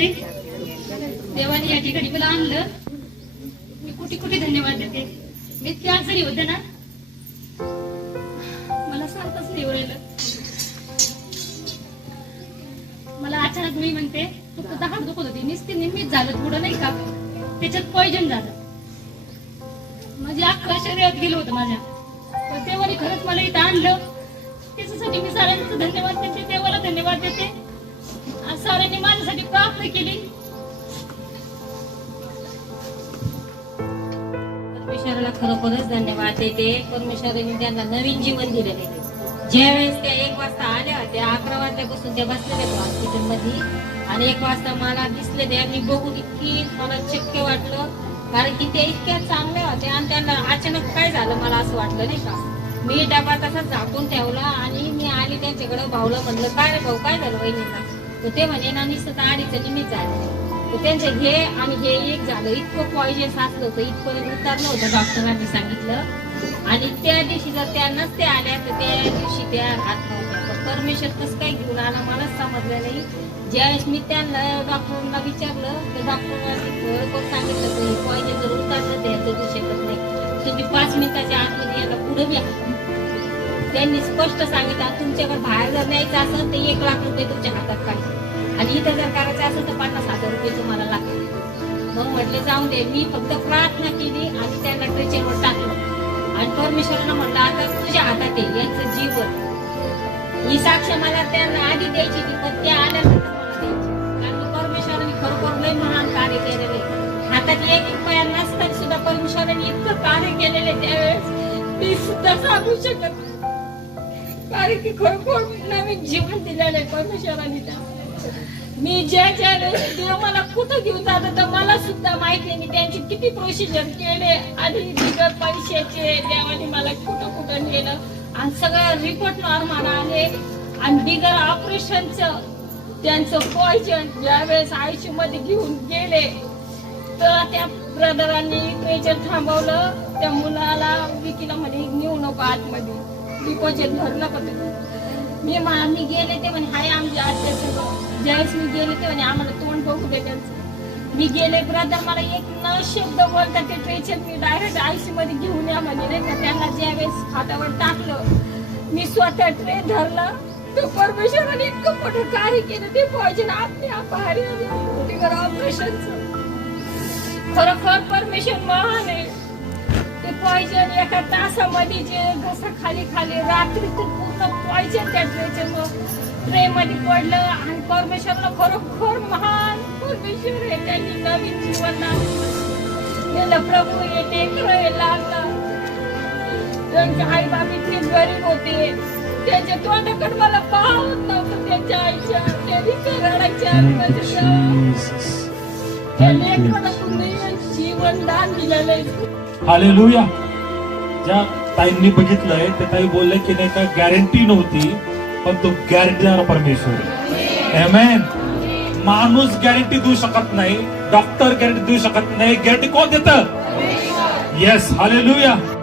देते. देवाने या ठिकाणी मला आणलं. मी कुठे कुठे धन्यवाद देते. मी त्या जरी होते ना. मला सांगताच नाही मला अचानक मी म्हणते फक्त दहा दुखत होती. मीच ते निम्मीच झालं. पुढं नाही का? त्याच्यात पॉयजन झालं. माझी अख्खा शरीरात गेलं होतं माझ्या. पण देवाने खरंच मला इथं आणलं. त्याच्यासाठी मी साऱ्यांचं धन्यवाद देते. देवाला धन्यवाद देते. माझ्यासाठी केली? परमेश्वराला खरोखरच धन्यवाद देते. परमेश्वराने त्यांना नवीन जीवन दिलेले ज्या ज्यावेळेस त्या एक वाजता आल्या होत्या अकरा वाजल्यापासून त्या बसलेल्या हॉस्पिटलमध्ये आणि एक वाजता मला दिसले ते मी बघून इतकी मला चक्क वाटलं. कारण की ते इतक्या चांगल्या होत्या आणि त्यांना अचानक काय झालं मला असं वाटलं नाही का? मी डबा तसा झाकून ठेवला आणि मी आली त्यांच्याकडे. भाऊला म्हणलं काय रे भाऊ काय झालं वहिनीला? तर ते म्हणे ना नुसतं अडीचं निमित्त झालं. तर त्यांचं हे आणि हे एक झालं. इतकं पॉइजन साचलं होतं इतकं उतरलं होतं डॉक्टरांनी सांगितलं. आणि त्या दिवशी जर त्या नसते आल्या तर त्या दिवशी त्या हात नव्हत्या परमेश्वर कसं काय घेऊन आला? मलाच समजलं नाही. ज्यावेळेस मी त्यांना डॉक्टरांना विचारलं तर डॉक्टरांनी सांगितलं की पॉइजन जर उतरलं तर शकत नाही. तुम्ही पाच मिनिटाच्या आतमध्ये याला पुढे बी त्यांनी स्पष्ट सांगितलं तुमच्यावर बाहेर जर न्यायचं असेल तर एक लाख रुपये तुमच्या हातात पाहिजे आणि इथं जर करायचं असेल तर पन्नास हजार रुपये तुम्हाला लागतील. मग म्हटलं जाऊ दे मी फक्त प्रार्थना केली आणि त्यांना ट्रेचरवर टाकलं. आणि परमेश्वरानं म्हटलं आता तुझ्या हातात आहे यांचं जीवन ही साक्ष मला त्यांना आधी द्यायची ती पण त्या आल्यानंतर मला द्यायची. कारण परमेश्वराने खरोखर लय महान कार्य केलेले हातात एक रुपया नसताना सुद्धा परमेश्वराने इतकं कार्य केलेले त्यावेळेस मी सुद्धा सांगू शकत नाही. कारण की खरोखर नवीन जीवन दिलेलं आहे परमेश्वराने मी ज्या ज्या वेळेस देव मला कुठं घेऊन जात तर मला सुद्धा माहिती आहे मी त्यांची किती प्रोसिजर केले आणि बिगर पैशाचे देवाने मला कुठं कुठं नेलं. आणि सगळं रिपोर्ट नॉर्मल आले आणि बिगर ऑपरेशनचं त्यांचं पॉइजन ज्यावेळेस आयुष्यमध्ये घेऊन गेले तर त्या ब्रदरांनी प्रेशर थांबवलं. त्या मुलाला विकीला म्हणे नेऊ नको आतमध्ये. डिपॉझिट भरलं का तुम्ही मी मी गेले ते म्हणे हाय आमची आत्या ज्यावेळेस मी गेले ते म्हणे आम्हाला तोंड बघू दे त्यांचं मी गेले ब्रदर मला एक न शब्द बोलता ते ट्रेचर मी डायरेक्ट आयसी मध्ये घेऊन या म्हणजे नाही का? त्यांना ज्यावेळेस हातावर टाकलं मी स्वतः ट्रे धरलं. तो परमेश्वराने इतकं मोठं कार्य केलं ते पॉइजन आपले बाहेर आलं ऑपरेशनचं खरोखर परमेश्वर महान आहे. ते पॉइजन एका तासामध्ये जे घसा खाली खाली रात्रीतून पूर्ण पॉइजन त्या ट्रेच्या ट्रे मध्ये पडलं. आणि परमेश्वरला खरोखर महान परमेश्वर आहे. त्यांनी नवीन जीवन दिलं प्रभू येते लागलं त्यांचे आई बाबी ते गरीब होते. त्यांच्या तोंडाकडे मला पाहत नव्हतं. त्यांच्या आईच्या त्यांनी रडायच्या माझ्या त्या लेकराला तुम्ही जीवन दान दिलेलं आहे हालेलुया. ज्या ताईंनी बघितलंय त्या ताई बोलल्या की नाही का गॅरंटी नव्हती पण तो गॅरंटी देणारा परमेश्वर Amen. माणूस गॅरंटी देऊ शकत नाही डॉक्टर गॅरंटी देऊ शकत नाही गॅरंटी कोण देत? Yes hallelujah.